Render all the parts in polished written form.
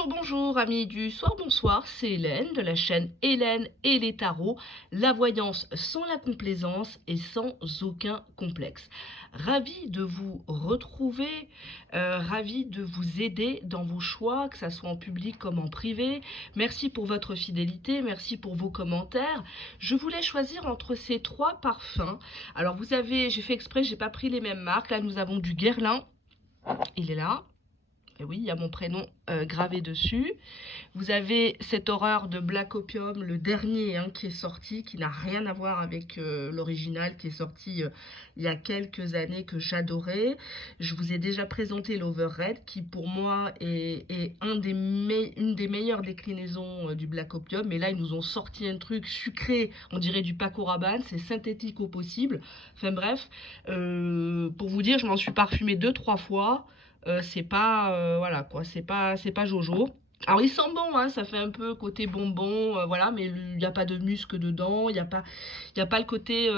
bonjour, amis du soir, bonsoir, c'est Hélène de la chaîne Hélène et les tarots, la voyance sans la complaisance et sans aucun complexe. Ravie de vous retrouver, ravie de vous aider dans vos choix, que ce soit en public comme en privé. Merci pour votre fidélité, merci pour vos commentaires. Je voulais choisir entre ces trois parfums. Alors vous avez, j'ai fait exprès, j'ai pas pris les mêmes marques. Là nous avons du Guerlain, il est là. Et oui, il y a mon prénom gravé dessus. Vous avez cette horreur de Black Opium, le dernier qui est sorti, qui n'a rien à voir avec l'original, qui est sorti il y a quelques années, que j'adorais. Je vous ai déjà présenté l'Overred, qui pour moi est une des meilleures déclinaisons du Black Opium. Mais là, ils nous ont sorti un truc sucré, on dirait du Paco Rabanne, c'est synthétique au possible. Enfin bref, pour vous dire, je m'en suis parfumée 2-3 fois. C'est pas voilà quoi, c'est pas Jojo. Alors il sent bon, hein, ça fait un peu côté bonbon, voilà, mais il n'y a pas de musc dedans, il n'y a pas le côté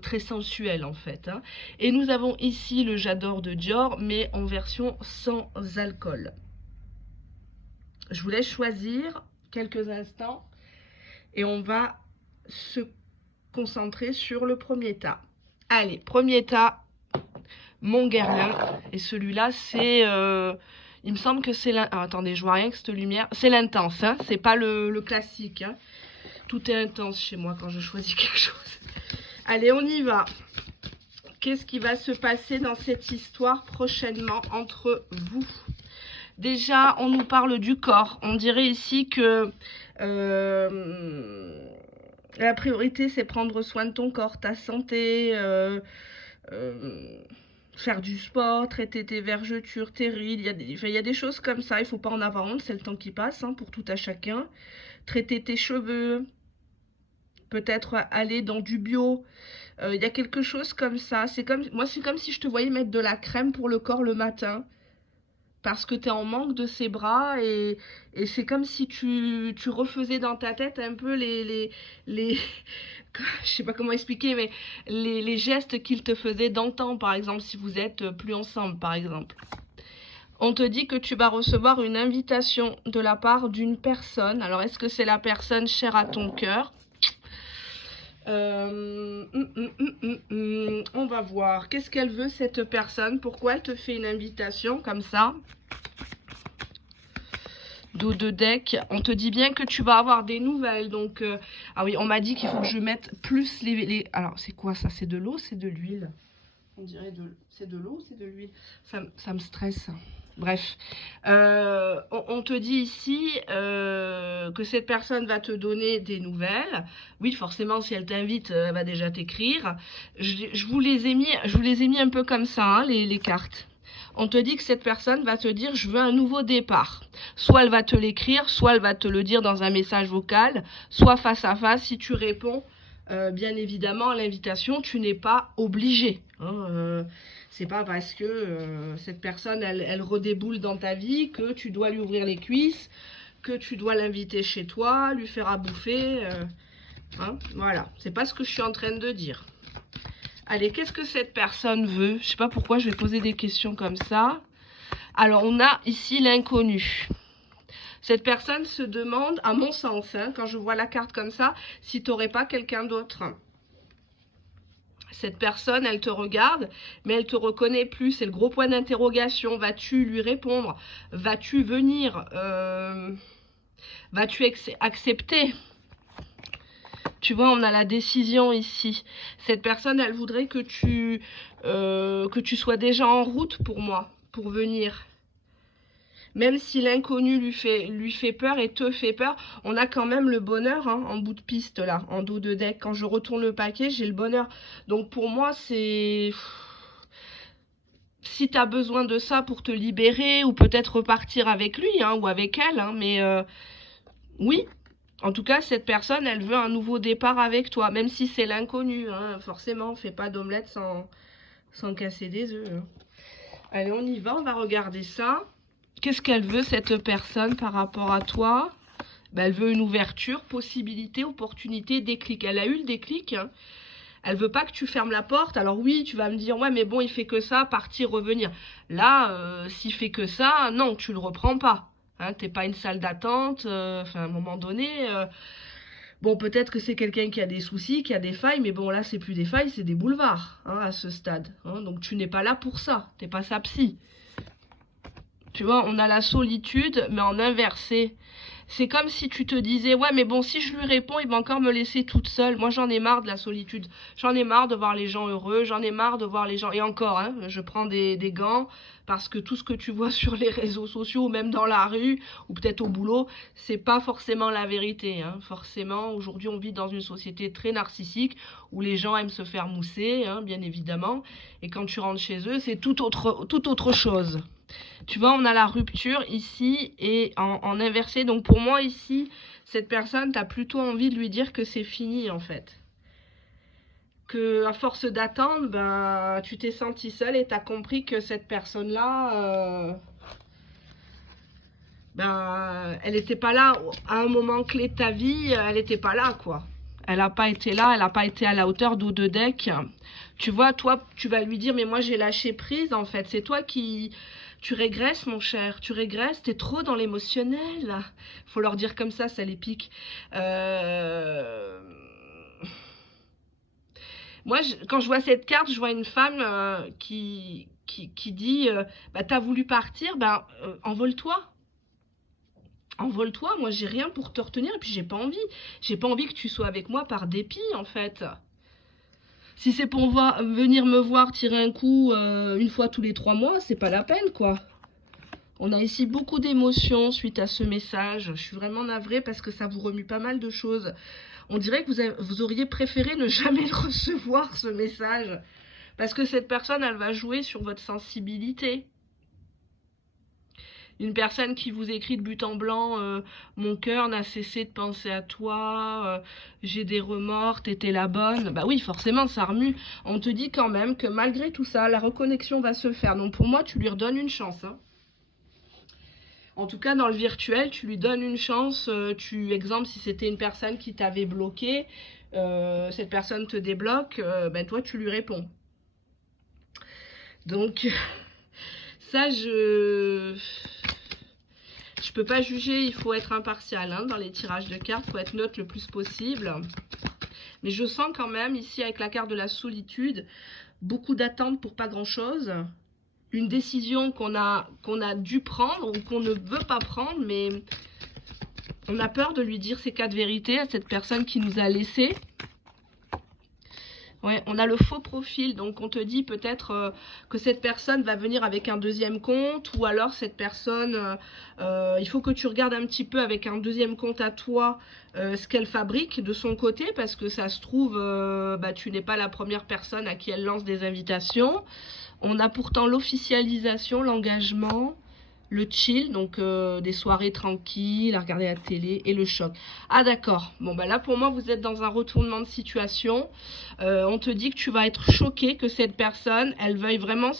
très sensuel en fait. Hein. Et nous avons ici le J'adore de Dior, mais en version sans alcool. Je vous laisse choisir quelques instants et on va se concentrer sur le premier tas. Allez, premier tas. Mon Guerlain, et celui-là c'est il me semble que c'est attendez, je vois rien que cette lumière, c'est l'intense, hein, c'est pas le classique, hein. Tout est intense chez moi quand je choisis quelque chose. Allez, on y va. Qu'est-ce qui va se passer dans cette histoire prochainement entre vous? Déjà, on nous parle du corps. On dirait ici que la priorité, c'est prendre soin de ton corps, ta santé, faire du sport, traiter tes vergetures, tes rides, il y a des choses comme ça, il ne faut pas en avoir honte, c'est le temps qui passe hein, pour tout à chacun. Traiter tes cheveux, peut-être aller dans du bio, il y a quelque chose comme ça. Moi, c'est comme si je te voyais mettre de la crème pour le corps le matin, parce que tu es en manque de ces bras, et c'est comme si tu refaisais dans ta tête un peu les je sais pas comment expliquer, mais les gestes qu'il te faisait d'antan, par exemple, si vous êtes plus ensemble, par exemple. On te dit que tu vas recevoir une invitation de la part d'une personne. Alors, est-ce que c'est la personne chère à ton cœur? On va voir. Qu'est-ce qu'elle veut, cette personne? Pourquoi elle te fait une invitation comme ça? Dos de deck, on te dit bien que tu vas avoir des nouvelles. Donc, ah oui, on m'a dit qu'il faut que je mette plus Alors, c'est quoi ça? C'est de l'eau, c'est de l'huile? On dirait c'est de l'eau, c'est de l'huile. Ça me stresse. Bref, on te dit ici que cette personne va te donner des nouvelles. Oui, forcément, si elle t'invite, elle va déjà t'écrire. Je vous les ai mis un peu comme ça, hein, les cartes. On te dit que cette personne va te dire « je veux un nouveau départ ». Soit elle va te l'écrire, soit elle va te le dire dans un message vocal, soit face à face. Si tu réponds, bien évidemment, à l'invitation, tu n'es pas obligé. Hein, c'est pas parce que cette personne, elle redéboule dans ta vie que tu dois lui ouvrir les cuisses, que tu dois l'inviter chez toi, lui faire à bouffer. Hein, voilà, c'est pas ce que je suis en train de dire. Allez, qu'est-ce que cette personne veut? Je sais pas pourquoi je vais poser des questions comme ça. Alors, on a ici l'inconnu. Cette personne se demande, à mon sens, hein, quand je vois la carte comme ça, si tu n'aurais pas quelqu'un d'autre. Cette personne, elle te regarde, mais elle ne te reconnaît plus. C'est le gros point d'interrogation. Vas-tu lui répondre? Vas-tu venir? Vas-tu accepter? Tu vois, on a la décision ici. Cette personne, elle voudrait que tu sois déjà en route pour moi, pour venir. Même si l'inconnu lui fait peur et te fait peur, on a quand même le bonheur hein, en bout de piste, là, en dos de deck. Quand je retourne le paquet, j'ai le bonheur. Donc pour moi, c'est... Si tu as besoin de ça pour te libérer, ou peut-être repartir avec lui, hein, ou avec elle, hein, mais oui. En tout cas, cette personne, elle veut un nouveau départ avec toi, même si c'est l'inconnu. Hein, forcément, on ne fait pas d'omelette sans casser des œufs. Hein. Allez, on y va, on va regarder ça. Qu'est-ce qu'elle veut, cette personne, par rapport à toi? Ben, elle veut une ouverture, possibilité, opportunité, déclic. Elle a eu le déclic. Hein. Elle veut pas que tu fermes la porte. Alors oui, tu vas me dire, ouais, mais bon, il fait que ça, partir, revenir. Là, s'il fait que ça, non, tu le reprends pas. Hein, t'es pas une salle d'attente, enfin, à un moment donné... bon, peut-être que c'est quelqu'un qui a des soucis, qui a des failles, mais bon, là, c'est plus des failles, c'est des boulevards, hein, à ce stade. Hein, donc, tu n'es pas là pour ça. T'es pas sa psy. Tu vois, on a la solitude, mais en inversé. C'est comme si tu te disais, ouais, mais bon, si je lui réponds, il va encore me laisser toute seule. Moi, j'en ai marre de la solitude. J'en ai marre de voir les gens heureux. J'en ai marre de voir les gens... Et encore, hein, je prends des gants parce que tout ce que tu vois sur les réseaux sociaux, ou même dans la rue, ou peut-être au boulot, c'est pas forcément la vérité. Hein. Forcément, aujourd'hui, on vit dans une société très narcissique où les gens aiment se faire mousser, hein, bien évidemment. Et quand tu rentres chez eux, c'est tout autre chose. Tu vois, on a la rupture ici et en inversé. Donc pour moi ici, cette personne, tu as plutôt envie de lui dire que c'est fini en fait. Que à force d'attendre, ben, tu t'es senti seule et tu as compris que cette personne-là, ben, elle n'était pas là à un moment clé de ta vie, elle n'était pas là quoi. Elle n'a pas été là, elle n'a pas été à la hauteur d'Odedek. Tu vois, toi, tu vas lui dire, mais moi j'ai lâché prise en fait. C'est toi qui... Tu régresses, mon cher, tu régresses, t'es trop dans l'émotionnel. Faut leur dire comme ça les pique. Moi, quand je vois cette carte, je vois une femme qui dit bah, t'as voulu partir, ben envole-toi. Envole-toi, moi j'ai rien pour te retenir et puis j'ai pas envie. J'ai pas envie que tu sois avec moi par dépit en fait. Si c'est pour venir me voir tirer un coup une fois tous les 3 mois, c'est pas la peine quoi. On a ici beaucoup d'émotions suite à ce message. Je suis vraiment navrée parce que ça vous remue pas mal de choses. On dirait que vous auriez préféré ne jamais recevoir ce message. Parce que cette personne, elle va jouer sur votre sensibilité. Une personne qui vous écrit de but en blanc mon cœur n'a cessé de penser à toi, j'ai des remords, t'étais la bonne. Bah oui, forcément, ça remue. On te dit quand même que malgré tout ça, la reconnexion va se faire. Donc pour moi, tu lui redonnes une chance. Hein. En tout cas, dans le virtuel, tu lui donnes une chance. Exemple, si c'était une personne qui t'avait bloqué, cette personne te débloque, ben toi, tu lui réponds. Donc, ça, je peux pas juger, il faut être impartial hein, dans les tirages de cartes, il faut être neutre le plus possible. Mais je sens quand même, ici, avec la carte de la solitude, beaucoup d'attentes pour pas grand-chose. Une décision qu'on a dû prendre ou qu'on ne veut pas prendre, mais on a peur de lui dire ces 4 vérités à cette personne qui nous a laissés. Ouais, on a le faux profil, donc on te dit peut-être que cette personne va venir avec un deuxième compte, ou alors cette personne, il faut que tu regardes un petit peu avec un deuxième compte à toi ce qu'elle fabrique de son côté, parce que ça se trouve, bah, tu n'es pas la première personne à qui elle lance des invitations. On a pourtant l'officialisation, l'engagement, le chill, donc des soirées tranquilles, à regarder la télé, et le choc. Ah d'accord, bon bah là pour moi vous êtes dans un retournement de situation. On te dit que tu vas être choqué que cette personne, elle veuille vraiment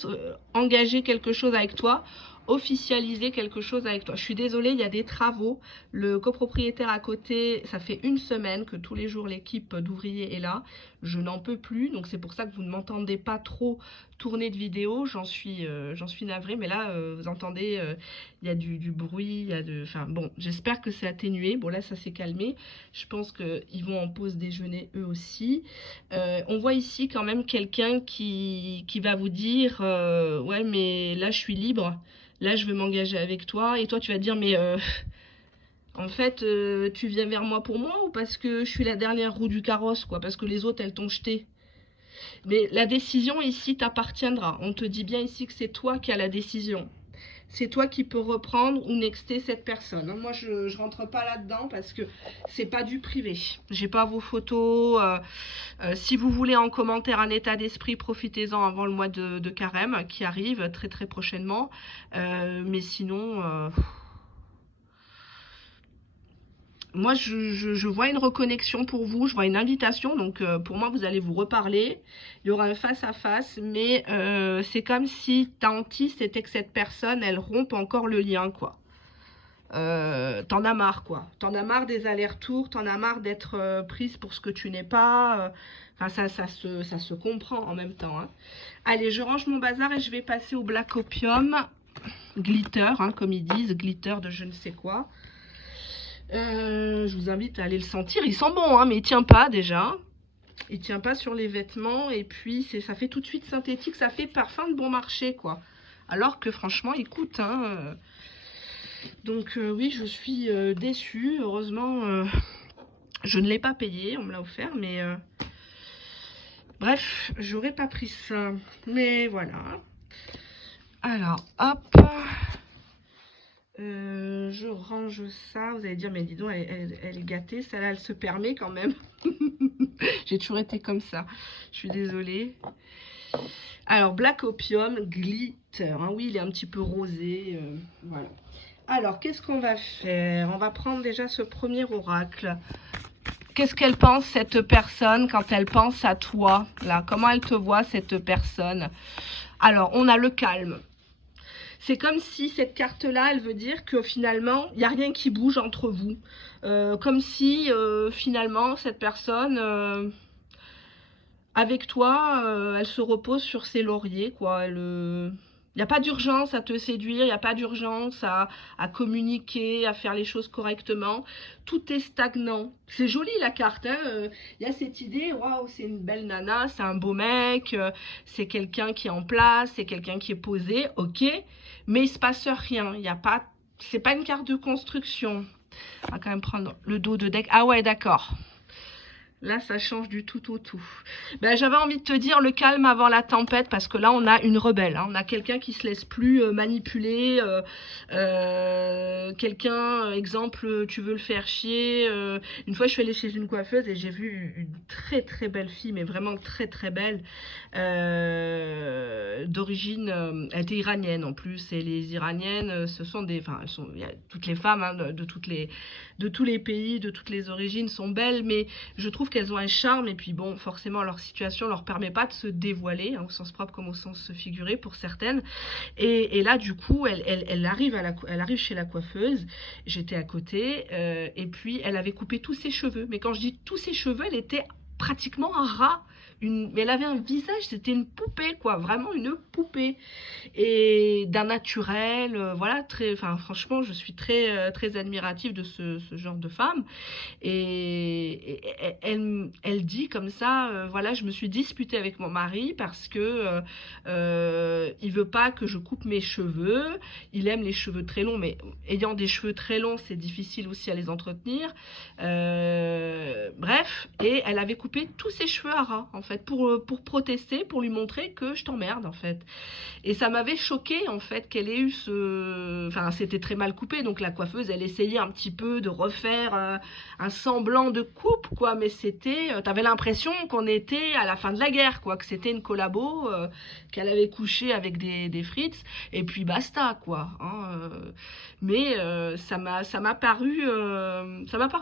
engager quelque chose avec toi, officialiser quelque chose avec toi. Je suis désolée, il y a des travaux. Le copropriétaire à côté, ça fait 1 semaine que tous les jours l'équipe d'ouvriers est là. Je n'en peux plus, donc c'est pour ça que vous ne m'entendez pas trop tourner de vidéos. J'en suis navrée, mais là, vous entendez, il y a du bruit, il y a de... Enfin bon, j'espère que c'est atténué. Bon là, ça s'est calmé. Je pense qu'ils vont en pause déjeuner eux aussi. On voit ici quand même quelqu'un qui va vous dire ouais, mais là, je suis libre. Là, je veux m'engager avec toi. Et toi, tu vas te dire, mais en fait, tu viens vers moi pour moi ou parce que je suis la dernière roue du carrosse, quoi, parce que les autres, elles t'ont jeté. Mais la décision ici t'appartiendra. On te dit bien ici que c'est toi qui as la décision. C'est toi qui peux reprendre ou nexter cette personne. Moi, je rentre pas là-dedans parce que c'est pas du privé. J'ai pas vos photos. Si vous voulez en commentaire un état d'esprit, profitez-en avant le mois de carême qui arrive très très prochainement. Mais sinon... moi, je vois une reconnexion pour vous, je vois une invitation, donc pour moi, vous allez vous reparler. Il y aura un face-à-face, mais c'est comme si ta hantise, c'était que cette personne, elle rompe encore le lien, quoi. T'en as marre, quoi. T'en as marre des allers-retours, t'en as marre d'être prise pour ce que tu n'es pas. Enfin, ça se comprend en même temps. Hein. Allez, je range mon bazar et je vais passer au Black Opium. glitter, hein, comme ils disent, glitter de je ne sais quoi. Je vous invite à aller le sentir. Il sent bon, hein, mais il tient pas déjà. Il tient pas sur les vêtements. Et puis, ça fait tout de suite synthétique. Ça fait parfum de bon marché, quoi. Alors que franchement, il coûte. Hein, donc, oui, je suis déçue. Heureusement, je ne l'ai pas payé. On me l'a offert, mais... bref, j'aurais pas pris ça. Mais voilà. Alors, hop... je range ça. Vous allez dire, mais dis donc, elle est gâtée. Celle-là, elle se permet quand même. J'ai toujours été comme ça. Je suis désolée. Alors, Black Opium Glitter. Hein, oui, il est un petit peu rosé. Voilà. Alors, qu'est-ce qu'on va faire? On va prendre déjà ce premier oracle. Qu'est-ce qu'elle pense, cette personne, quand elle pense à toi? Là, comment elle te voit, cette personne? Alors, on a le calme. C'est comme si cette carte-là, elle veut dire que finalement, il n'y a rien qui bouge entre vous. Comme si, finalement, cette personne, avec toi, elle se repose sur ses lauriers, quoi. Il n'y a pas d'urgence à te séduire, il n'y a pas d'urgence à communiquer, à faire les choses correctement. Tout est stagnant. C'est joli la carte, hein. Il y a cette idée, waouh, c'est une belle nana, c'est un beau mec, c'est quelqu'un qui est en place, c'est quelqu'un qui est posé, ok. Mais il se passe rien, il y a pas, c'est pas une carte de construction. On va quand même prendre le dos de deck. Ah ouais, d'accord. Là, ça change du tout au tout. Ben, j'avais envie de te dire le calme avant la tempête, parce que là, on a une rebelle. Hein. On a quelqu'un qui se laisse plus manipuler. Quelqu'un, exemple, tu veux le faire chier. Une fois, je suis allée chez une coiffeuse et j'ai vu une très très belle fille, mais vraiment très très belle, d'origine, elle était iranienne en plus. Et les iraniennes, ce sont des... Enfin, il y a toutes les femmes hein, de tous les pays, de toutes les origines sont belles, mais je trouve qu'elles ont un charme, et puis bon, forcément, leur situation ne leur permet pas de se dévoiler, hein, au sens propre comme au sens figuré pour certaines. Et là, du coup, elle arrive chez la coiffeuse, j'étais à côté, et puis elle avait coupé tous ses cheveux. Mais quand je dis tous ses cheveux, elle était pratiquement un rat. Mais elle avait un visage, c'était une poupée, quoi, vraiment une poupée. Et d'un naturel, voilà, enfin, franchement, je suis très admirative de ce genre de femme. Et elle dit comme ça, voilà, je me suis disputée avec mon mari parce que il veut pas que je coupe mes cheveux. Il aime les cheveux très longs, mais ayant des cheveux très longs, c'est difficile aussi à les entretenir. Bref, et elle avait coupé tous ses cheveux à ras, en fait, pour protester, pour lui montrer que je t'emmerde, en fait. Et ça m'avait choqué en fait qu'elle ait eu Enfin, c'était très mal coupé, donc la coiffeuse, elle essayait un petit peu de refaire un semblant de coupe, quoi, mais c'était... T'avais l'impression qu'on était à la fin de la guerre, quoi, que c'était une collabo, qu'elle avait couché avec des frites, et puis basta, quoi. Hein, mais ça m'a paru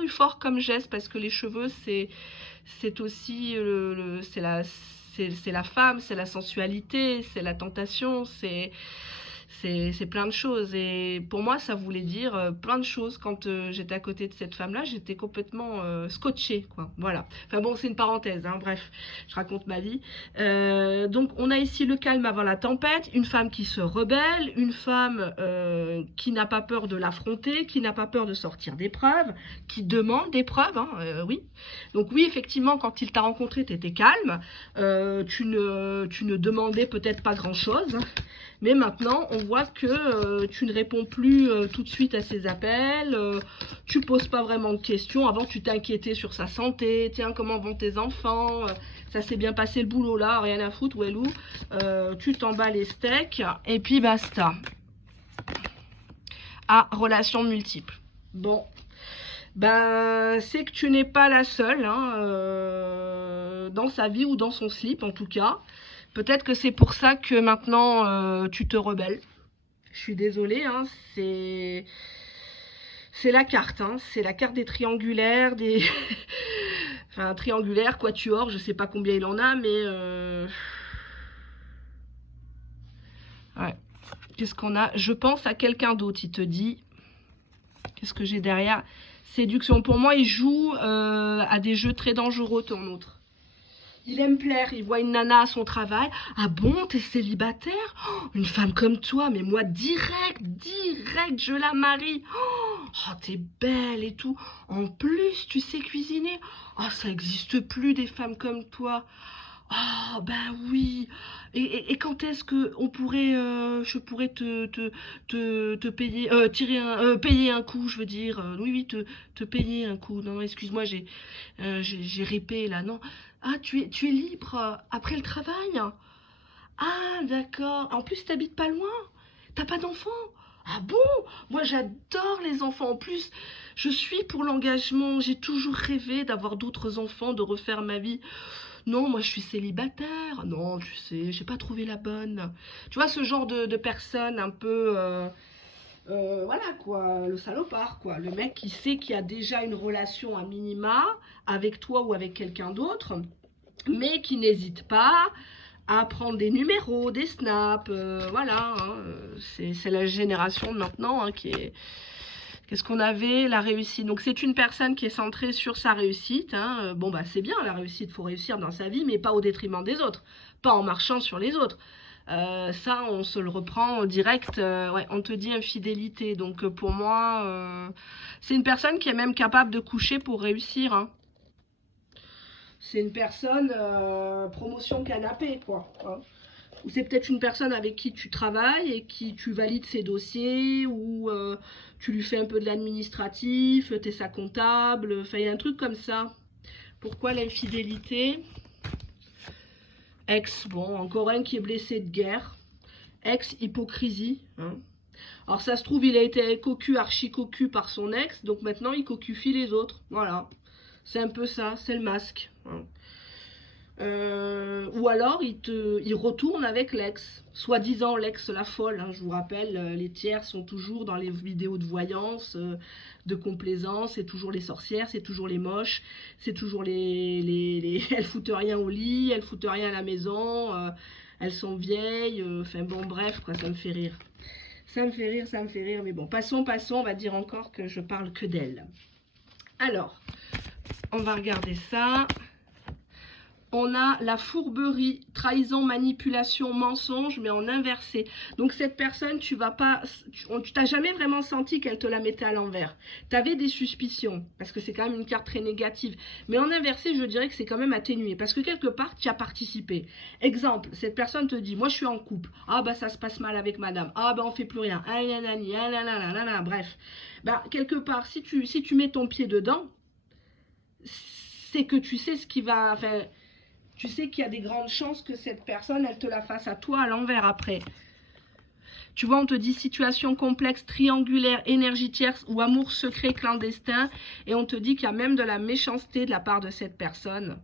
fort comme geste, parce que les cheveux, c'est aussi... c'est la femme, c'est la sensualité, c'est la tentation, c'est plein de choses. Et pour moi, ça voulait dire plein de choses. Quand j'étais à côté de cette femme-là, j'étais complètement scotchée, quoi. Voilà. Enfin bon, c'est une parenthèse, hein. Bref, je raconte ma vie. Donc, on a ici le calme avant la tempête, une femme qui se rebelle, une femme qui n'a pas peur de l'affronter, qui n'a pas peur de sortir d'épreuves, qui demande des preuves, hein, oui. Donc oui, effectivement, quand il t'a rencontré, tu étais calme, tu ne demandais peut-être pas grand-chose, mais maintenant, on voit que tu ne réponds plus tout de suite à ses appels, tu poses pas vraiment de questions. Avant, tu t'inquiétais sur sa santé, tiens, comment vont tes enfants, ça s'est bien passé le boulot là, rien à foutre, Wellou, tu t'en bats les steaks, et puis basta. Ah, relations multiples. Bon, ben, c'est que tu n'es pas la seule, hein, dans sa vie ou dans son slip en tout cas. Peut-être que c'est pour ça que maintenant tu te rebelles. Je suis désolée, hein, c'est la carte, hein, c'est la carte des triangulaires, des... enfin, triangulaire, quatuor, je sais pas combien il en a, mais... Ouais. Qu'est-ce qu'on a? Je pense à quelqu'un d'autre, il te dit. Qu'est-ce que j'ai derrière? Séduction. Pour moi, il joue à des jeux très dangereux, ton autre. Il aime plaire, il voit une nana à son travail. Ah bon, t'es célibataire? Oh, une femme comme toi, mais moi, direct, je la marie. Oh, t'es belle et tout. En plus, tu sais cuisiner. Oh, ça n'existe plus des femmes comme toi. Oh, ben oui. Et quand est-ce que on pourrait, je pourrais te payer, payer un coup, je veux dire. Oui, oui, te payer un coup. Non, non, excuse-moi, j'ai répé là, non. Ah, tu es libre après le travail? Ah, d'accord. En plus, t'habites pas loin? T'as pas d'enfants? Ah bon? Moi, j'adore les enfants. En plus, je suis pour l'engagement. J'ai toujours rêvé d'avoir d'autres enfants, de refaire ma vie. Non, moi, je suis célibataire. Non, tu sais, j'ai pas trouvé la bonne. Tu vois, ce genre de personne un peu... voilà quoi, le salopard quoi, le mec qui sait qu'il y a déjà une relation à minima avec toi ou avec quelqu'un d'autre, mais qui n'hésite pas à prendre des numéros, des snaps, voilà, hein, c'est la génération de maintenant hein, qui est... Qu'est-ce qu'on avait? La réussite. Donc c'est une personne qui est centrée sur sa réussite. Hein. Bon bah c'est bien la réussite, il faut réussir dans sa vie, mais pas au détriment des autres, pas en marchant sur les autres. Ça, on se le reprend en direct. Ouais, on te dit infidélité. Donc pour moi, c'est une personne qui est même capable de coucher pour réussir. Hein. C'est une personne promotion canapé, quoi. Hein. Ou c'est peut-être une personne avec qui tu travailles et qui tu valides ses dossiers, ou tu lui fais un peu de l'administratif, t'es sa comptable, enfin il y a un truc comme ça. Pourquoi l'infidélité? Ex, bon, encore un qui est blessé de guerre. Ex, hypocrisie. Hein. Alors ça se trouve, il a été cocu, archi cocu par son ex, donc maintenant il cocufie les autres. Voilà. C'est un peu ça, c'est le masque. Hein. Ou alors il retourne avec l'ex, soi-disant l'ex la folle, hein, je vous rappelle, les tiers sont toujours dans les vidéos de voyance, de complaisance, c'est toujours les sorcières, c'est toujours les moches, c'est toujours elles foutent rien au lit, elles foutent rien à la maison, elles sont vieilles, enfin bon bref quoi, ça me fait rire. Ça me fait rire, ça me fait rire, mais bon, passons, on va dire encore que je parle que d'elle. Alors, on va regarder ça. On a la fourberie, trahison, manipulation, mensonge, mais en inversé. Donc cette personne, tu t'as jamais vraiment senti qu'elle te la mettait à l'envers. Tu avais des suspicions, parce que c'est quand même une carte très négative. Mais en inversé, je dirais que c'est quand même atténué, parce que quelque part, tu as participé. Exemple, cette personne te dit, moi je suis en couple. Ah bah ça se passe mal avec madame. Ah bah on fait plus rien. Ah nanani, ah nanana, bref. Bah quelque part, si tu mets ton pied dedans, c'est que tu sais ce qui va... Enfin, tu sais qu'il y a des grandes chances que cette personne, elle te la fasse à toi à l'envers après. Tu vois, on te dit situation complexe, triangulaire, énergie tierce ou amour secret clandestin. Et on te dit qu'il y a même de la méchanceté de la part de cette personne.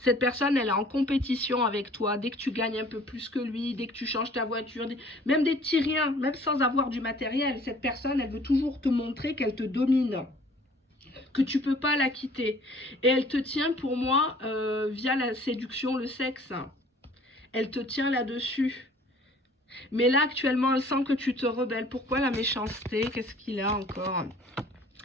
Cette personne, elle est en compétition avec toi. Dès que tu gagnes un peu plus que lui, dès que tu changes ta voiture, même des petits riens, même sans avoir du matériel, cette personne, elle veut toujours te montrer qu'elle te domine, que tu peux pas la quitter. Et elle te tient pour moi via la séduction, le sexe. Elle te tient là-dessus. Mais là, actuellement, elle sent que tu te rebelles. Pourquoi la méchanceté? Qu'est-ce qu'il a encore?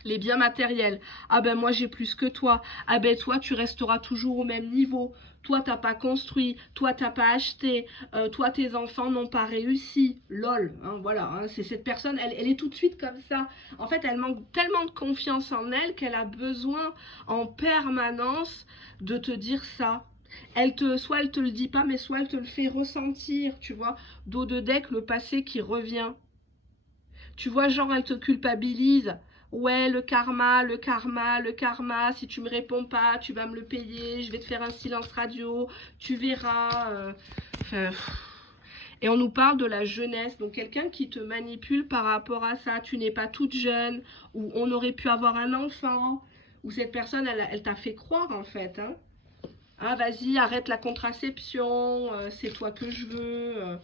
Les biens matériels. Ah ben moi, j'ai plus que toi. Ah ben toi, tu resteras toujours au même niveau. Toi, t'as pas construit. Toi, t'as pas acheté. Toi, tes enfants n'ont pas réussi. Lol. Hein, voilà. Hein, c'est cette personne, elle est tout de suite comme ça. En fait, elle manque tellement de confiance en elle qu'elle a besoin en permanence de te dire ça. Soit elle te le dit pas, mais soit elle te le fait ressentir, tu vois. Dos de deck, le passé qui revient. Tu vois, genre, elle te culpabilise. Ouais, le karma, si tu me réponds pas, tu vas me le payer, je vais te faire un silence radio, tu verras. Enfin, et on nous parle de la jeunesse, donc quelqu'un qui te manipule par rapport à ça. Tu n'es pas toute jeune, ou on aurait pu avoir un enfant, ou cette personne, elle t'a fait croire en fait, hein. Ah, vas-y, arrête la contraception, c'est toi que je veux.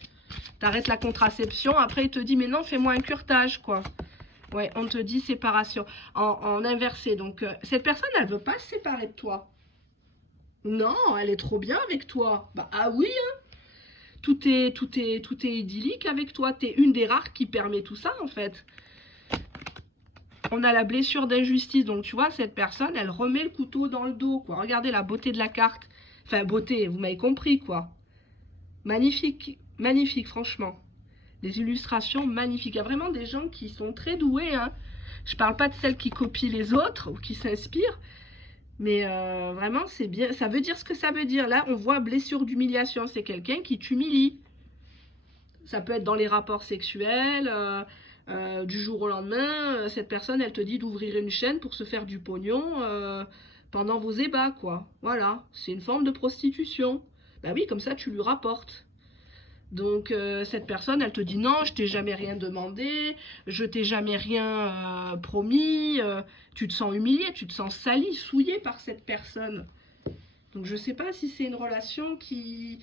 T'arrêtes la contraception, après il te dit, mais non, fais-moi un curtage, quoi. Ouais, on te dit séparation. En inversé, donc cette personne, elle veut pas se séparer de toi. Non, elle est trop bien avec toi. Bah, ah oui, hein. Tout est idyllique avec toi. T'es une des rares qui permet tout ça, en fait. On a la blessure d'injustice, donc tu vois, cette personne, elle remet le couteau dans le dos, quoi. Regardez la beauté de la carte. Enfin, beauté, vous m'avez compris, quoi. Magnifique, magnifique, franchement. Les illustrations magnifiques. Il y a vraiment des gens qui sont très doués, hein. Je parle pas de celles qui copient les autres ou qui s'inspirent, mais vraiment, c'est bien. Ça veut dire ce que ça veut dire. Là, on voit blessure d'humiliation. C'est quelqu'un qui t'humilie. Ça peut être dans les rapports sexuels, du jour au lendemain. Cette personne, elle te dit d'ouvrir une chaîne pour se faire du pognon pendant vos ébats, quoi. Voilà, c'est une forme de prostitution. Bah oui, comme ça, tu lui rapportes. Donc cette personne, elle te dit non, je t'ai jamais rien demandé, je t'ai jamais rien promis, tu te sens humilié, tu te sens sali, souillé par cette personne. Donc je sais pas si c'est une relation qui...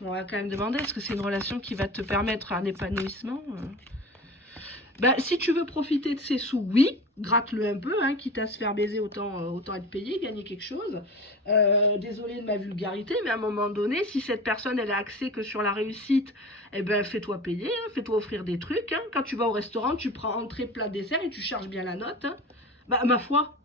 On va quand même demander, est-ce que c'est une relation qui va te permettre un épanouissement Ben, si tu veux profiter de ces sous, oui, gratte-le un peu, hein, quitte à se faire baiser, autant être payé, gagner quelque chose. Désolé de ma vulgarité, mais à un moment donné, si cette personne, elle a axé que sur la réussite, eh ben, fais-toi payer, hein, fais-toi offrir des trucs. Hein. Quand tu vas au restaurant, tu prends entrée, plat, dessert et tu charges bien la note. Hein. Bah, ma foi.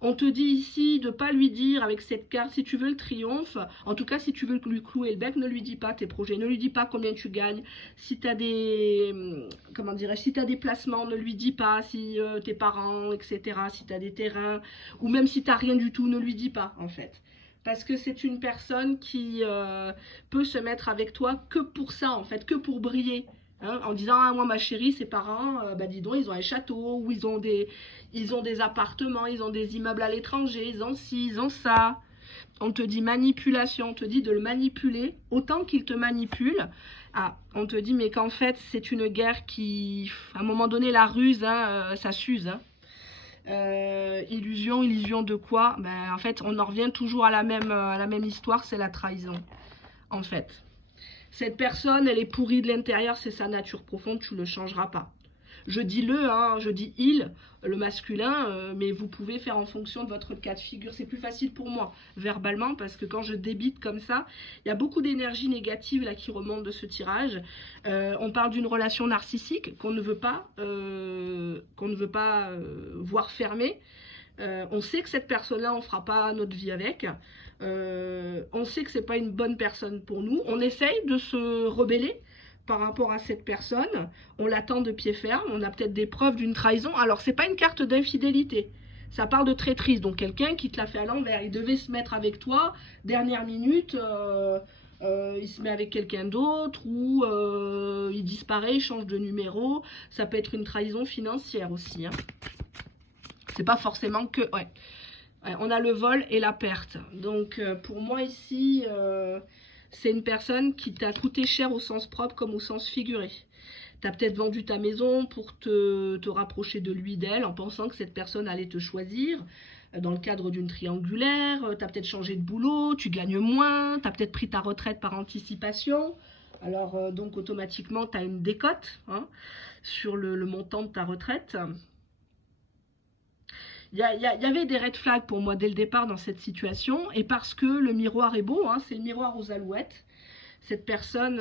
On te dit ici de ne pas lui dire avec cette carte, si tu veux le triomphe, en tout cas si tu veux lui clouer le bec, ne lui dis pas tes projets, ne lui dis pas combien tu gagnes, si tu as des, comment dirais-je, si tu as des placements, ne lui dis pas, si tes parents, etc., si tu as des terrains, ou même si tu n'as rien du tout, ne lui dis pas en fait. Parce que c'est une personne qui peut se mettre avec toi que pour ça en fait, que pour briller. Hein, en disant, ah, moi ma chérie, ses parents, bah dis donc, ils ont un château, ou ils ont des appartements, ils ont des immeubles à l'étranger, ils ont ci, ils ont ça. On te dit manipulation, on te dit de le manipuler, autant qu'il te manipule. Ah, on te dit, mais qu'en fait, c'est une guerre qui, à un moment donné, la ruse, hein, ça s'use. Hein. Illusion de quoi? Ben, en fait, on en revient toujours à la même histoire, c'est la trahison, en fait. Cette personne, elle est pourrie de l'intérieur, c'est sa nature profonde, tu ne le changeras pas. Je dis le, hein, je dis il, le masculin, mais vous pouvez faire en fonction de votre cas de figure. C'est plus facile pour moi, verbalement, parce que quand je débite comme ça, il y a beaucoup d'énergie négative là qui remonte de ce tirage. On parle d'une relation narcissique qu'on ne veut pas, voir fermer. On sait que cette personne-là, on ne fera pas notre vie avec. On sait que c'est pas une bonne personne pour nous. On essaye de se rebeller par rapport à cette personne. On l'attend de pied ferme. On a peut-être des preuves d'une trahison. Alors, c'est pas une carte d'infidélité. Ça parle de traîtrise. Donc, quelqu'un qui te l'a fait à l'envers. Il devait se mettre avec toi. Dernière minute, il se met avec quelqu'un d'autre ou il disparaît, il change de numéro. Ça peut être une trahison financière aussi. Hein. C'est pas forcément que... Ouais. On a le vol et la perte. Donc pour moi ici, c'est une personne qui t'a coûté cher au sens propre comme au sens figuré. Tu as peut-être vendu ta maison pour te rapprocher de lui, d'elle, en pensant que cette personne allait te choisir. Dans le cadre d'une triangulaire, tu as peut-être changé de boulot, tu gagnes moins, tu as peut-être pris ta retraite par anticipation. Alors donc automatiquement, tu as une décote hein, sur le montant de ta retraite. Il y avait des red flags pour moi dès le départ dans cette situation. Et parce que le miroir est beau, hein, c'est le miroir aux alouettes. Cette personne,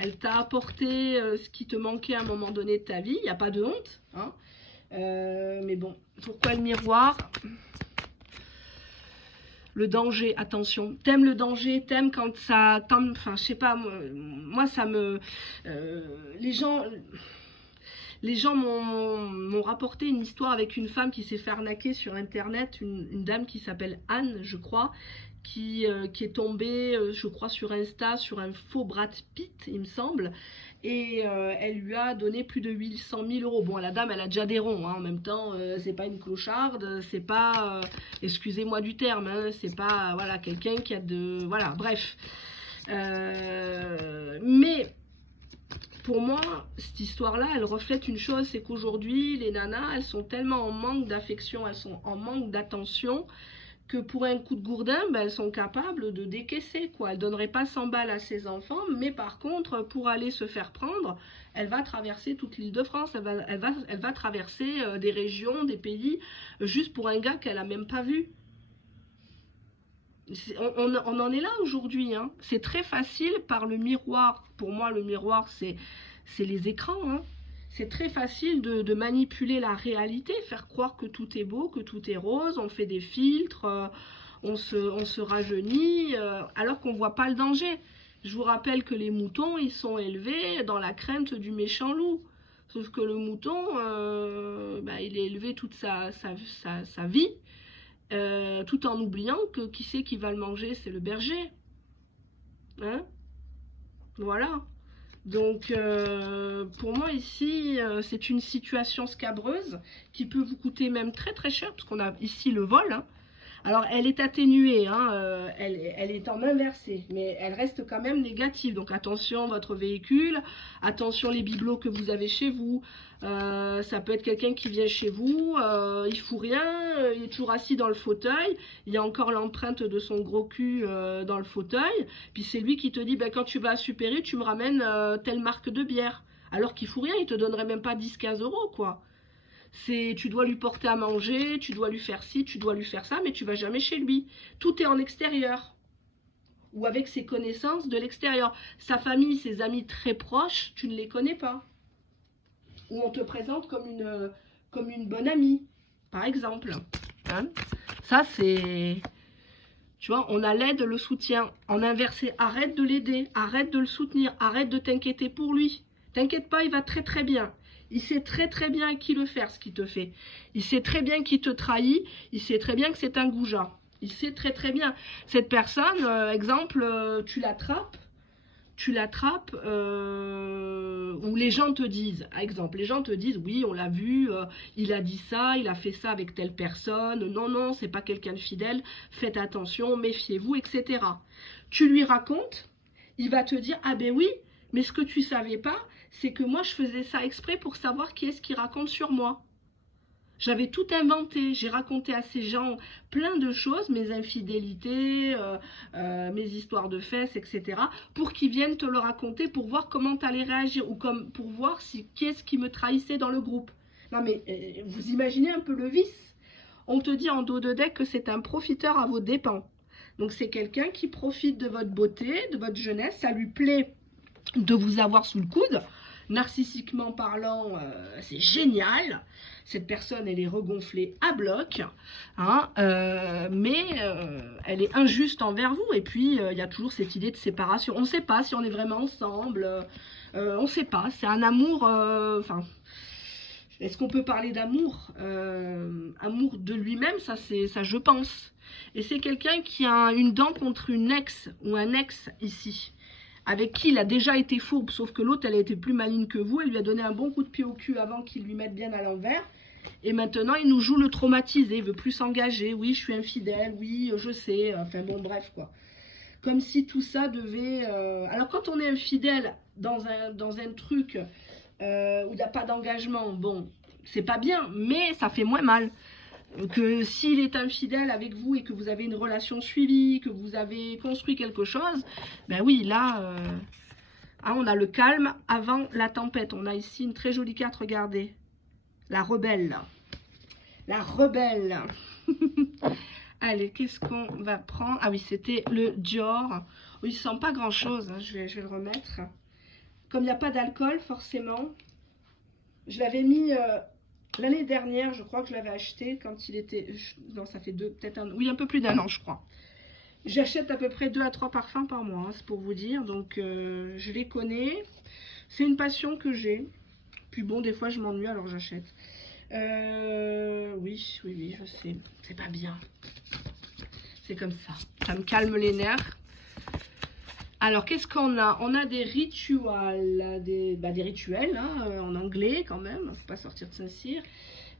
elle t'a apporté ce qui te manquait à un moment donné de ta vie. Il n'y a pas de honte. Hein. Mais bon, pourquoi le miroir ? Le danger, attention. T'aimes le danger, t'aimes quand ça... Enfin, je sais pas, moi ça me... Les gens m'ont rapporté une histoire avec une femme qui s'est fait arnaquer sur internet, une dame qui s'appelle Anne, je crois, qui est tombée, je crois, sur Insta, sur un faux Brad Pitt, il me semble, et elle lui a donné plus de 800 000 euros. Bon, la dame, elle a déjà des ronds, hein, en même temps, c'est pas une clocharde, c'est pas, excusez-moi du terme, hein, c'est pas, voilà, quelqu'un qui a de, voilà, bref. Mais pour moi, cette histoire-là, elle reflète une chose, c'est qu'aujourd'hui, les nanas, elles sont tellement en manque d'affection, elles sont en manque d'attention, que pour un coup de gourdin, ben, elles sont capables de décaisser, quoi. Elles ne donneraient pas 100 balles à ses enfants, mais par contre, pour aller se faire prendre, elle va traverser toute l'île de France, elle va traverser des régions, des pays, juste pour un gars qu'elle n'a même pas vu. On en est là aujourd'hui, hein. C'est très facile par le miroir. Pour moi, le miroir, c'est les écrans. Hein. C'est très facile de manipuler la réalité, faire croire que tout est beau, que tout est rose. On fait des filtres, on se rajeunit alors qu'on ne voit pas le danger. Je vous rappelle que les moutons, ils sont élevés dans la crainte du méchant loup. Sauf que le mouton, il est élevé toute sa vie, tout en oubliant que qui c'est qui va le manger, c'est le berger. Hein? Voilà. Donc, pour moi ici, c'est une situation scabreuse qui peut vous coûter même très très cher, parce qu'on a ici le vol, hein. Alors, elle est atténuée, hein, elle est en inversé, mais elle reste quand même négative. Donc, attention, votre véhicule, attention les bibelots que vous avez chez vous. Ça peut être quelqu'un qui vient chez vous, il fout rien, il est toujours assis dans le fauteuil. Il y a encore l'empreinte de son gros cul dans le fauteuil. Puis, c'est lui qui te dit, ben, quand tu vas à Super U, tu me ramènes telle marque de bière. Alors qu'il fout rien, il te donnerait même pas 10-15 euros, quoi. Tu dois lui porter à manger, tu dois lui faire ci, tu dois lui faire ça, mais tu vas jamais chez lui. Tout est en extérieur ou avec ses connaissances de l'extérieur. Sa famille, ses amis très proches, tu ne les connais pas. Ou on te présente comme une bonne amie, par exemple. Hein? Ça, c'est... Tu vois, on a l'aide, le soutien. En inversé, arrête de l'aider, arrête de le soutenir, arrête de t'inquiéter pour lui. T'inquiète pas, il va très très bien. Il sait très très bien à qui le faire, ce qu'il te fait. Il sait très bien qui te trahit. Il sait très bien que c'est un goujat. Il sait très très bien. Cette personne, exemple, tu l'attrapes, ou les gens te disent, exemple, les gens te disent, oui, on l'a vu, il a dit ça, il a fait ça avec telle personne, non, non, c'est pas quelqu'un de fidèle, faites attention, méfiez-vous, etc. Tu lui racontes, il va te dire, ah ben oui, mais ce que tu savais pas, c'est que moi, je faisais ça exprès pour savoir qui est-ce qui raconte sur moi. J'avais tout inventé, j'ai raconté à ces gens plein de choses, mes infidélités, mes histoires de fesses, etc. Pour qu'ils viennent te le raconter, pour voir comment tu allais réagir, ou comme pour voir qui est-ce qui me trahissait dans le groupe. Non mais, vous imaginez un peu le vice. On te dit en dos de deck que c'est un profiteur à vos dépens. Donc c'est quelqu'un qui profite de votre beauté, de votre jeunesse, ça lui plaît de vous avoir sous le coude. Narcissiquement parlant, c'est génial. Cette personne, elle est regonflée à bloc, hein, mais elle est injuste envers vous. Et puis, il y a toujours cette idée de séparation. On ne sait pas si on est vraiment ensemble. On ne sait pas. C'est un amour... Enfin, est-ce qu'on peut parler d'amour amour de lui-même, ça, je pense. Et c'est quelqu'un qui a une dent contre une ex ou un ex ici, avec qui il a déjà été fourbe, sauf que l'autre, elle a été plus maligne que vous, elle lui a donné un bon coup de pied au cul avant qu'il lui mette bien à l'envers, et maintenant, il nous joue le traumatisé, il veut plus s'engager, oui, je suis infidèle, oui, je sais, enfin bon, bref, quoi. Comme si tout ça devait... Alors, quand on est infidèle dans un truc où il n'y a pas d'engagement, bon, c'est pas bien, mais ça fait moins mal. Que s'il est infidèle avec vous et que vous avez une relation suivie, que vous avez construit quelque chose, ben oui, là, on a le calme avant la tempête. On a ici une très jolie carte, regardez. La rebelle. La rebelle. Allez, qu'est-ce qu'on va prendre? Ah oui, c'était le Dior. Oh, il ne sent pas grand-chose, hein. Je vais le remettre. Comme il n'y a pas d'alcool, forcément, je l'avais mis... l'année dernière, je crois que je l'avais acheté quand il était... Non, ça fait peut-être oui, un peu plus d'1 an, je crois. J'achète à peu près 2 à 3 parfums par mois, hein, c'est pour vous dire. Donc, je les connais. C'est une passion que j'ai. Puis bon, des fois, je m'ennuie, alors j'achète. Oui, je sais. C'est pas bien. C'est comme ça. Ça me calme les nerfs. Alors, qu'est-ce qu'on a? On a des rituels, des rituels, hein, en anglais quand même, il ne faut pas sortir de Saint-Cyr.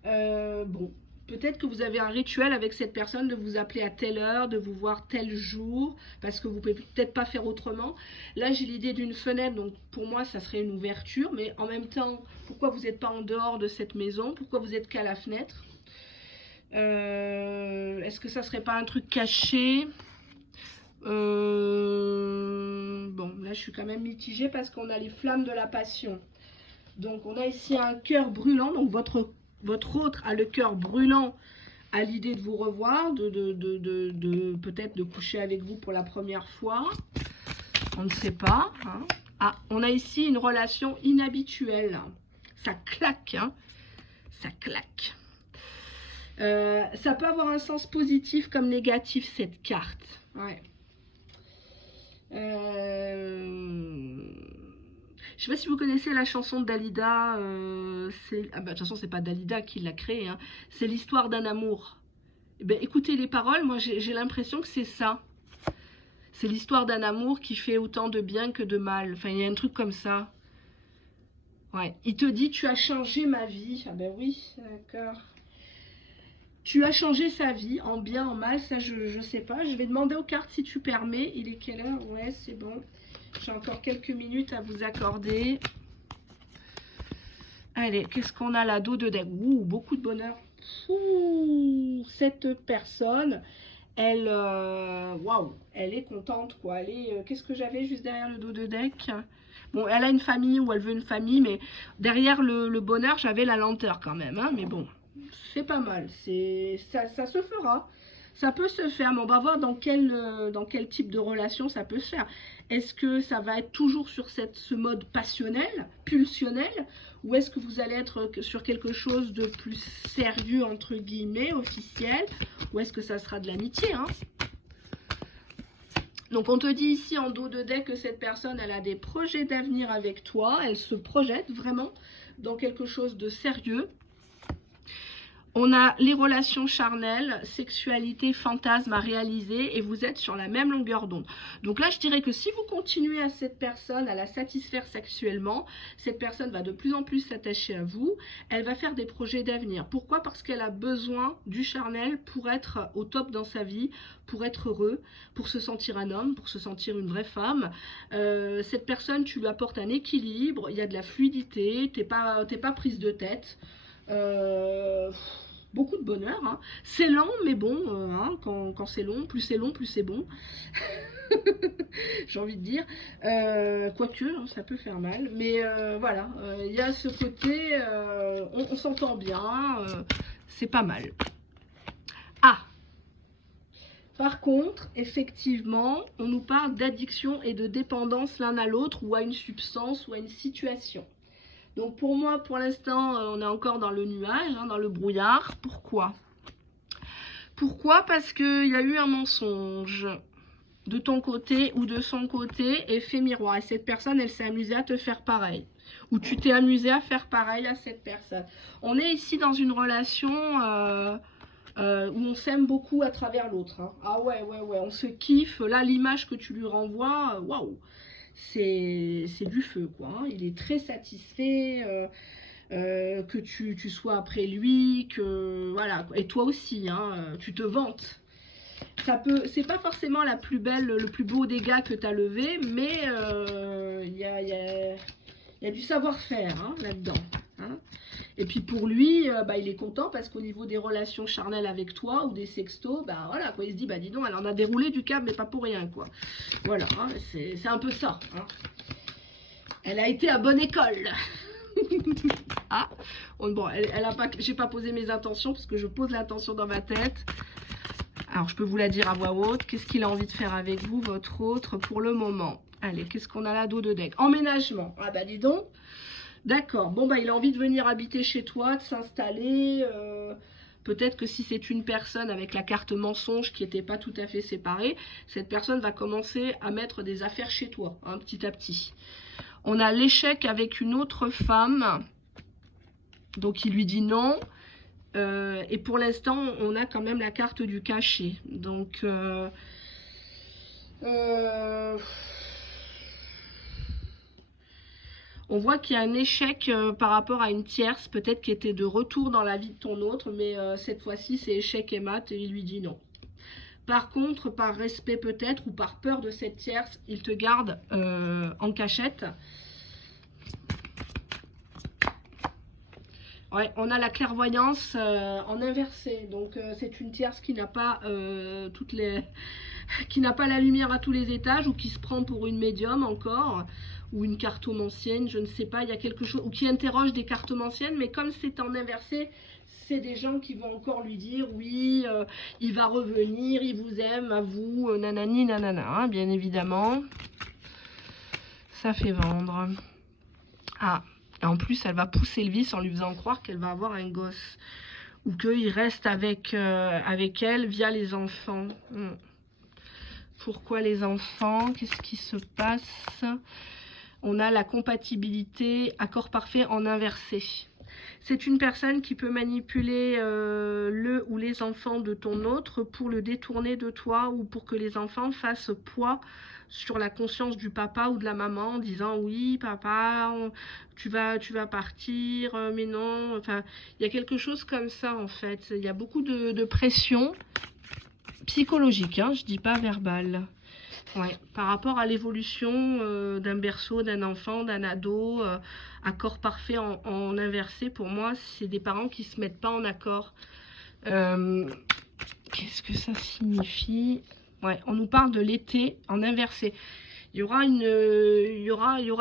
Bon, peut-être que vous avez un rituel avec cette personne de vous appeler à telle heure, de vous voir tel jour, parce que vous ne pouvez peut-être pas faire autrement. Là, j'ai l'idée d'une fenêtre, donc pour moi, ça serait une ouverture, mais en même temps, pourquoi vous n'êtes pas en dehors de cette maison? Pourquoi vous n'êtes qu'à la fenêtre? Est-ce que ça ne serait pas un truc caché? Bon, là je suis quand même mitigée parce qu'on a les flammes de la passion. Donc on a ici un cœur brûlant. Donc votre autre a le cœur brûlant à l'idée de vous revoir, peut-être de coucher avec vous pour la première fois. On ne sait pas, hein. Ah, on a ici une relation inhabituelle. Ça claque, hein. Ça claque. Ça peut avoir un sens positif comme négatif, cette carte. Ouais. Je sais pas si vous connaissez la chanson de Dalida. Ah bah, de toute façon, c'est pas Dalida qui l'a créée. Hein. C'est l'histoire d'un amour. Eh ben, écoutez les paroles, moi j'ai l'impression que c'est ça. C'est l'histoire d'un amour qui fait autant de bien que de mal. Enfin, il y a un truc comme ça. Ouais. Il te dit, tu as changé ma vie. Ah ben oui, d'accord. Tu as changé sa vie, en bien, en mal, ça je sais pas. Je vais demander aux cartes si tu permets. Il est quelle heure? Ouais, c'est bon. J'ai encore quelques minutes à vous accorder. Allez, qu'est-ce qu'on a là? Dos de deck. Ouh, beaucoup de bonheur. Ouh, cette personne, elle, waouh, elle est contente, quoi. Elle est, qu'est-ce que j'avais juste derrière le dos de deck? Bon, elle a une famille ou elle veut une famille, mais derrière le bonheur, j'avais la lenteur quand même. Hein, mais bon, c'est pas mal. Ça se fera. Ça peut se faire, mais on va voir dans quel type de relation ça peut se faire. Est-ce que ça va être toujours sur ce mode passionnel, pulsionnel, ou est-ce que vous allez être sur quelque chose de plus sérieux, entre guillemets, officiel, ou est-ce que ça sera de l'amitié, hein? Donc on te dit ici en dos de deck que cette personne, elle a des projets d'avenir avec toi, elle se projette vraiment dans quelque chose de sérieux. On a les relations charnelles, sexualité, fantasme à réaliser et vous êtes sur la même longueur d'onde. Donc là, je dirais que si vous continuez à cette personne, à la satisfaire sexuellement, cette personne va de plus en plus s'attacher à vous. Elle va faire des projets d'avenir. Pourquoi? Parce qu'elle a besoin du charnel pour être au top dans sa vie, pour être heureux, pour se sentir un homme, pour se sentir une vraie femme. Cette personne, tu lui apportes un équilibre, il y a de la fluidité, t'es pas prise de tête. Beaucoup de bonheur, hein. C'est lent mais bon, hein, quand c'est long, plus c'est bon. J'ai envie de dire, quoique hein, ça peut faire mal, mais voilà, il y a ce côté, on s'entend bien, c'est pas mal. Ah, par contre, effectivement, on nous parle d'addiction et de dépendance l'un à l'autre, ou à une substance, ou à une situation. Donc pour moi, pour l'instant, on est encore dans le nuage, hein, dans le brouillard. Pourquoi? Pourquoi? Parce qu'il y a eu un mensonge de ton côté ou de son côté, effet miroir. Et cette personne, elle s'est amusée à te faire pareil. Ou tu t'es amusé à faire pareil à cette personne. On est ici dans une relation où on s'aime beaucoup à travers l'autre. Hein. Ah ouais, on se kiffe. Là, l'image que tu lui renvoies, waouh! C'est du feu, quoi. Hein. Il est très satisfait que tu sois après lui, que voilà. Et toi aussi, hein, tu te vantes. C'est pas forcément la plus belle, le plus beau dégât que tu as levé, mais il y a du savoir-faire hein, là-dedans. Hein. Et puis pour lui, bah, il est content parce qu'au niveau des relations charnelles avec toi ou des sextos, bah voilà, quoi, il se dit, bah dis donc, elle en a déroulé du câble, mais pas pour rien, quoi. Voilà, hein, c'est un peu ça. Hein. Elle a été à bonne école. Ah, bon, elle a pas, j'ai pas posé mes intentions parce que je pose l'intention dans ma tête. Alors, je peux vous la dire à voix haute. Qu'est-ce qu'il a envie de faire avec vous, votre autre, pour le moment? Allez, qu'est-ce qu'on a là, dos de deck? Emménagement. Ah bah dis donc. D'accord. Bon, bah il a envie de venir habiter chez toi, de s'installer. Peut-être que si c'est une personne avec la carte mensonge qui n'était pas tout à fait séparée, cette personne va commencer à mettre des affaires chez toi, hein, petit à petit. On a l'échec avec une autre femme. Donc, il lui dit non. Et pour l'instant, on a quand même la carte du cachet. Donc, on voit qu'il y a un échec par rapport à une tierce, peut-être qui était de retour dans la vie de ton autre, mais cette fois-ci, c'est échec et mat, et il lui dit non. Par contre, par respect peut-être, ou par peur de cette tierce, il te garde en cachette. Ouais, on a la clairvoyance en inversé, donc c'est une tierce qui n'a pas qui n'a pas la lumière à tous les étages, ou qui se prend pour une médium encore, ou une cartomancienne, je ne sais pas, il y a quelque chose, ou qui interroge des cartomanciennes, mais comme c'est en inversé, c'est des gens qui vont encore lui dire, oui, il va revenir, il vous aime, à vous, nanani, nanana, hein, bien évidemment. Ça fait vendre. Ah, et en plus, elle va pousser le vice en lui faisant croire qu'elle va avoir un gosse. ou qu'il reste avec elle via les enfants. Pourquoi les enfants? Qu'est-ce qui se passe? On a la compatibilité, accord parfait en inversé. C'est une personne qui peut manipuler le ou les enfants de ton autre pour le détourner de toi ou pour que les enfants fassent poids sur la conscience du papa ou de la maman en disant oui papa tu vas partir mais non, enfin il y a quelque chose comme ça en fait, il y a beaucoup de pression psychologique, hein, je dis pas verbale. Ouais, par rapport à l'évolution d'un berceau, d'un enfant, d'un ado, accord parfait en inversé, pour moi, c'est des parents qui ne se mettent pas en accord. Qu'est-ce que ça signifie? Ouais, on nous parle de l'été en inversé. Il y aura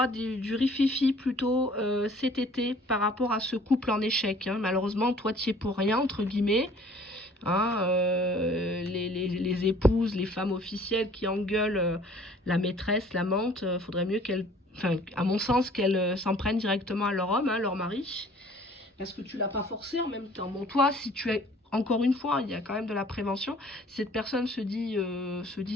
du rififi plutôt cet été par rapport à ce couple en échec. Hein. Malheureusement, toi, tu y es pour rien, entre guillemets. Hein, les épouses, les femmes officielles qui engueulent la maîtresse, l'amante, faudrait mieux qu'elles, enfin, à mon sens, qu'elles s'en prennent directement à leur homme, hein, leur mari, parce que tu l'as pas forcé en même temps. Bon, toi, si tu es, encore une fois, il y a quand même de la prévention. Si cette personne se dit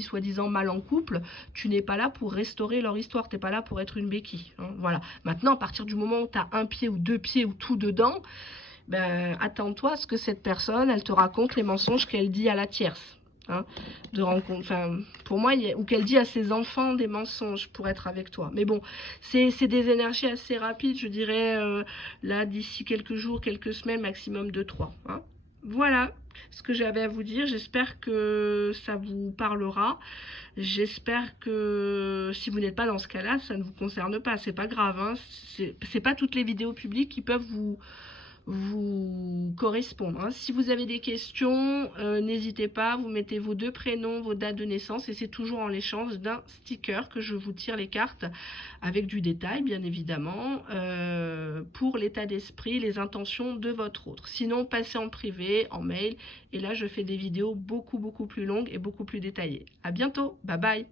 soi-disant mal en couple, tu n'es pas là pour restaurer leur histoire, tu n'es pas là pour être une béquille. Hein, voilà. Maintenant, à partir du moment où tu as un pied ou deux pieds ou tout dedans, ben, attends-toi à ce que cette personne, elle te raconte les mensonges qu'elle dit à la tierce. Hein, enfin, pour moi, ou qu'elle dit à ses enfants des mensonges pour être avec toi. Mais bon, c'est des énergies assez rapides, je dirais, là, d'ici quelques jours, quelques semaines, maximum de 3. Hein. Voilà ce que j'avais à vous dire. J'espère que ça vous parlera. J'espère que si vous n'êtes pas dans ce cas-là, ça ne vous concerne pas. C'est pas grave. Hein. C'est pas toutes les vidéos publiques qui peuvent vous correspondre. Hein. Si vous avez des questions, n'hésitez pas, vous mettez vos 2 prénoms, vos dates de naissance et c'est toujours en l'échange d'un sticker que je vous tire les cartes avec du détail, bien évidemment, pour l'état d'esprit, les intentions de votre autre. Sinon, passez en privé, en mail, et là je fais des vidéos beaucoup plus longues et beaucoup plus détaillées. À bientôt, bye bye.